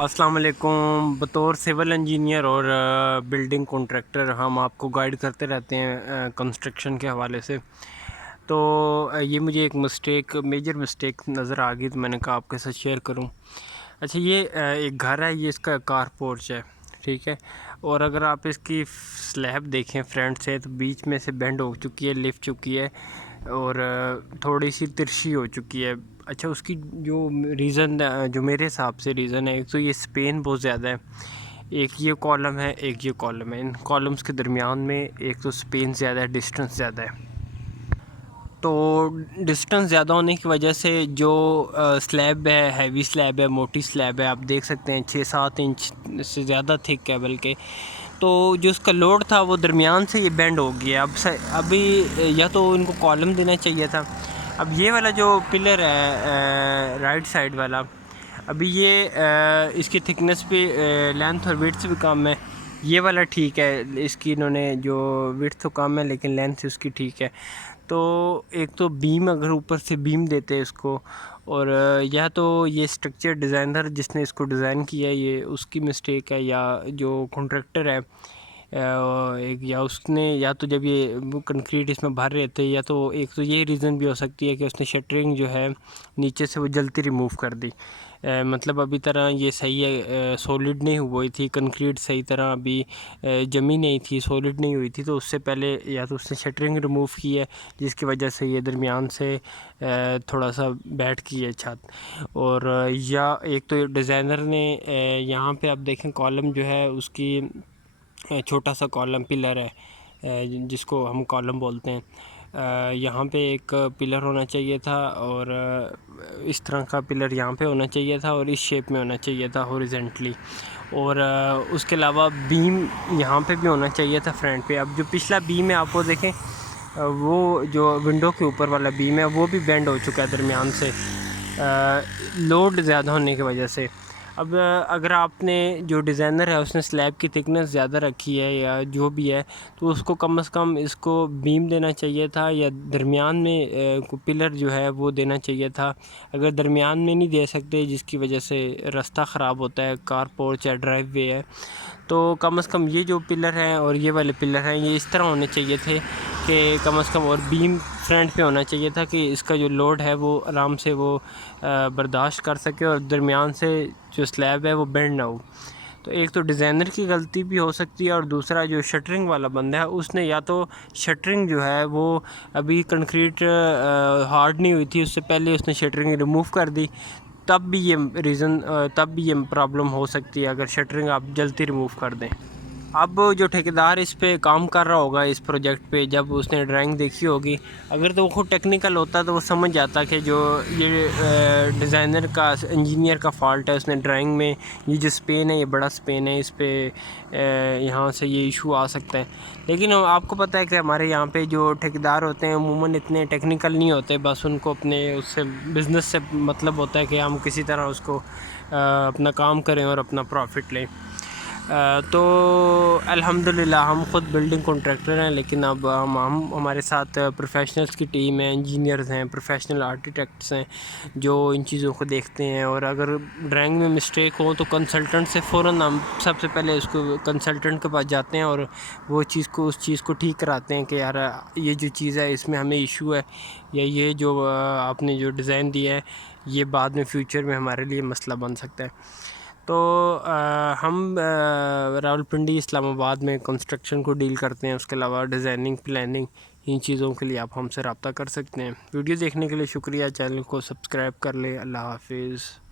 السلام علیکم۔ بطور سول انجینئر اور بلڈنگ کنٹریکٹر ہم آپ کو گائیڈ کرتے رہتے ہیں کنسٹرکشن کے حوالے سے۔ تو یہ مجھے ایک میجر مسٹیک نظر آ گئی، تو میں نے کہا آپ کے ساتھ شیئر کروں۔ اچھا، یہ ایک گھر ہے، یہ اس کا کار پورچ ہے، ٹھیک ہے۔ اور اگر آپ اس کی سلیب دیکھیں فرنٹ سے، تو بیچ میں سے بینڈ ہو چکی ہے، لفٹ چکی ہے اور تھوڑی سی ترچھی ہو چکی ہے۔ اچھا، اس کی جو ریزن، جو میرے حساب سے ریزن ہے، ایک تو یہ سپین بہت زیادہ ہے، ایک یہ کالم ہے، ایک یہ کالم ہے۔ ان کالمز کے درمیان میں ایک تو سپین زیادہ ہے، ڈسٹنس زیادہ ہے۔ تو ڈسٹنس زیادہ ہونے کی وجہ سے جو سلیب ہے، ہیوی سلیب ہے، موٹی سلیب ہے، آپ دیکھ سکتے ہیں 6-7 انچ سے زیادہ تھک ہے بلکہ، تو جو اس کا لوڈ تھا وہ درمیان سے یہ بینڈ ہو گیا۔ ابھی یا تو ان کو کالم دینا چاہیے تھا۔ اب یہ والا جو پلر ہے رائٹ سائڈ والا، ابھی یہ اس کی تھکنس بھی، لینتھ اور ویڈتھ بھی کم ہے۔ یہ والا ٹھیک ہے، اس کی انہوں نے جو ویڈتھ تو کم ہے لیکن لینتھ اس کی ٹھیک ہے۔ تو ایک تو بیم، اگر اوپر سے بیم دیتے اس کو، اور یا تو یہ اسٹرکچر ڈیزائنر جس نے اس کو ڈیزائن کیا ہے یہ اس کی مسٹیک ہے، یا جو کنٹریکٹر ہے یا اس نے، یا تو جب یہ کنکریٹ اس میں بھر رہے تھے، یا تو ایک تو یہ ریزن بھی ہو سکتی ہے کہ اس نے شٹرنگ جو ہے نیچے سے وہ جلتی ریموو کر دی۔ مطلب ابھی طرح یہ صحیح ہے، سولڈ نہیں ہوئی تھی کنکریٹ، صحیح طرح ابھی جمی نہیں تھی، سولڈ نہیں ہوئی تھی، تو اس سے پہلے یا تو اس نے شٹرنگ ریموو کی ہے جس کی وجہ سے یہ درمیان سے تھوڑا سا بیٹھ کی ہے چھت، اور یا ایک تو ڈیزائنر نے یہاں پہ آپ دیکھیں کالم جو ہے اس کی چھوٹا سا کالم پلر ہے جس کو ہم کالم بولتے ہیں، یہاں پہ ایک پلر ہونا چاہیے تھا، اور اس طرح کا پلر یہاں پہ ہونا چاہیے تھا، اور اس شیپ میں ہونا چاہیے تھا ہوریزنٹلی، اور اس کے علاوہ بیم یہاں پہ بھی ہونا چاہیے تھا فرنٹ پہ۔ اب جو پچھلا بیم ہے آپ کو دیکھیں، وہ جو ونڈو کے اوپر والا بیم ہے وہ بھی بینڈ ہو چکا ہے درمیان سے، لوڈ زیادہ ہونے کی وجہ سے۔ اب اگر آپ نے، جو ڈیزائنر ہے اس نے سلیب کی تھکنس زیادہ رکھی ہے یا جو بھی ہے، تو اس کو کم از کم اس کو بیم دینا چاہیے تھا، یا درمیان میں پلر جو ہے وہ دینا چاہیے تھا۔ اگر درمیان میں نہیں دے سکتے جس کی وجہ سے راستہ خراب ہوتا ہے، کار پورچ ہے، ڈرائیو وے ہے، تو کم از کم یہ جو پلر ہیں اور یہ والے پلر ہیں یہ اس طرح ہونے چاہیے تھے کہ کم از کم، اور بیم فرنٹ پہ ہونا چاہیے تھا کہ اس کا جو لوڈ ہے وہ آرام سے وہ برداشت کر سکے، اور درمیان سے جو سلیب ہے وہ بینڈ نہ ہو۔ تو ایک تو ڈیزائنر کی غلطی بھی ہو سکتی ہے، اور دوسرا جو شٹرنگ والا بندہ ہے اس نے یا تو شٹرنگ جو ہے وہ ابھی کنکریٹ ہارڈ نہیں ہوئی تھی اس سے پہلے اس نے شٹرنگ ریموو کر دی، تب بھی یہ پرابلم ہو سکتی ہے اگر شٹرنگ آپ جلدی ریموو کر دیں۔ اب جو ٹھیکیدار اس پہ کام کر رہا ہوگا اس پروجیکٹ پہ، جب اس نے ڈرائنگ دیکھی ہوگی، اگر تو وہ خود ٹیکنیکل ہوتا تو وہ سمجھ جاتا کہ جو یہ ڈیزائنر کا، انجینئر کا فالٹ ہے، اس نے ڈرائنگ میں یہ جو سپین ہے یہ بڑا سپین ہے، اس پہ یہاں سے یہ ایشو آ سکتا ہے۔ لیکن آپ کو پتہ ہے کہ ہمارے یہاں پہ جو ٹھیکیدار ہوتے ہیں عموماً اتنے ٹیکنیکل نہیں ہوتے، بس ان کو اپنے اس سے بزنس سے مطلب ہوتا ہے کہ ہم کسی طرح اس کو اپنا کام کریں اور اپنا پروفٹ لیں۔ تو الحمدللہ ہم خود بلڈنگ کنٹریکٹر ہیں، لیکن اب ہمارے ساتھ پروفیشنلز کی ٹیم ہے، انجینئرز ہیں، پروفیشنل آرکیٹیکٹس ہیں جو ان چیزوں کو دیکھتے ہیں، اور اگر ڈرائنگ میں مسٹیک ہو تو کنسلٹنٹ سے فوراً ہم سب سے پہلے اس کو کنسلٹنٹ کے پاس جاتے ہیں اور وہ اس چیز کو ٹھیک کراتے ہیں کہ یار یہ جو چیز ہے اس میں ہمیں ایشو ہے، یا یہ جو آپ نے جو ڈیزائن دیا ہے یہ بعد میں فیوچر میں ہمارے لیے مسئلہ بن سکتا ہے۔ تو ہم راولپنڈی، اسلام آباد میں کنسٹرکشن کو ڈیل کرتے ہیں، اس کے علاوہ ڈیزائننگ، پلاننگ، ان چیزوں کے لیے آپ ہم سے رابطہ کر سکتے ہیں۔ ویڈیو دیکھنے کے لیے شکریہ، چینل کو سبسکرائب کر لیں۔ اللہ حافظ۔